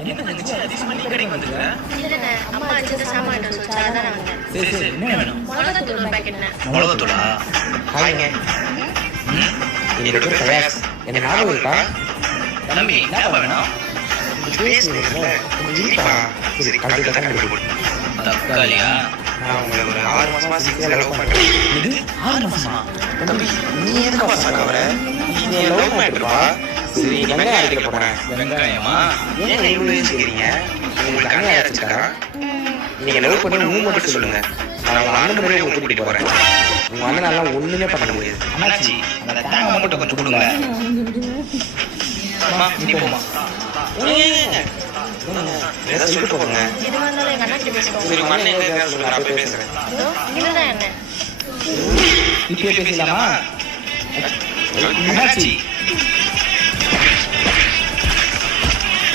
என்ன தங்கச்சி அதிசயமா நீ கடைக்கு வந்துருக்க? இல்லண்ணே, அம்மா அர்ஜென்ட்டா சாமான் வாங்கிட்டு வர சொல்லிச்சு, அதான் நான் வந்தேன். சரி சரி, என்ன வேணும்? மிளகாத்தூள் ஒரு பாக்கெட்ண்ணே. மிளகாத்தூளா? ஹாய்ங்க. என்னோட பேர் பிரயாஸ். என்ன ஞாபகம் இருக்கா? தம்பி என்னப்பா வேணும்? பேசுனீங்கல்ல, கொஞ்சம் இனிப்பா. சரி, கண்டிப்பா தக்காளி போடு. தக்காளியா? நான் உங்களை ஒரு 6 மாசமா சிக்ஸில் லவ் பண்ணுறேன். இது 6 மாசமா? தம்பி, நீ எதுக்கு பசங்க வர? நீ லவ் பண்ணிட்டுப்பா. சரி, வெங்காயம் அரைக்கிற போகிறேன். வெங்காயமா? ஏங்க இவ்வளோ யோசிக்கிறீங்க? உங்களுக்கு அண்ணன் அரைச்சிட்டாரா? நீங்கள் லவ் பண்ணி மட்டும் சொல்லுங்க. நான் உங்கள் அண்ணன் முறையை உங்களுக்கு கூட்டிகிட்டு போகிறேன். உங்கள் அண்ணனாலாம் ஒன்றுமே பண்ண முடியாது. அண்ணாச்சி அந்த தேங்காய் மட்டும் கொஞ்சம் கொடுங்க. அம்மா நீ போமா. ஏதாவது சொல்லிட்டு போங்க. எதுவா இருந்தாலும் எங்க அண்ணா கிட்ட பேசிக்கோங்க. சரி, உங்கள் அண்ணன் எங்கே இருக்காரு சொல்லுங்க, நான் போய் பேசுகிறேன். இதோ, இங்கதான் அண்ணே. இப்பயே பேசலாமா? அண்ணாச்சி